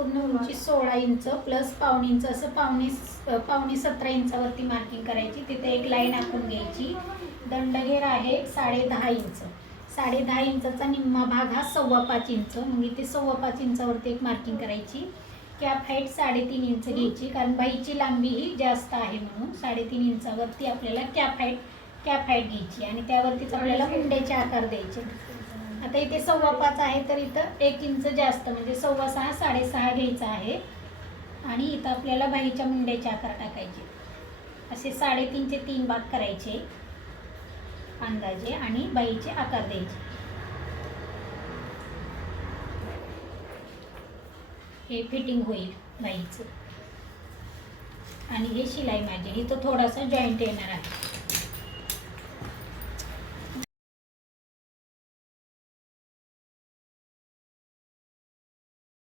पूर्ण उंची 16 inch plus पाऊण इंच असं पावणे 17 इंचावरती मार्किंग करायची. तिथे एक लाईन आखून घ्यायची. दंडघेर आहे 10.5 इंच. 10.5 इंचाचा निम्मा भाग हा 5.25 इंच. मग इथे 5.25 इंचावरती एक मार्किंग करायची. कॅप हाईट 3.5 इंच घ्यायची, कारण बाहीची लांबी ही जास्त आहे म्हणून 3.5 इंचावरती आपल्याला कॅप हाईट घ्यायची आणि त्यावरतीच आपल्याला मुंड्याचे आकार द्यायचे. आता इथे 5.25 आहे तर इथं 1 इंच जास्त म्हणजे 6.25 6.5 घ्यायचा आहे आणि इथं आपल्याला बाहीच्या मुंड्याचे आकार टाकायचे. असे 3.5चे 3 भाग करायचे अंदाजे आणि बाहीचे आकार द्यायचे. हे फिटिंग होईल बाहीचं आणि हे शिलाई माझी इथं थोडासा जॉईंट येणार आहे.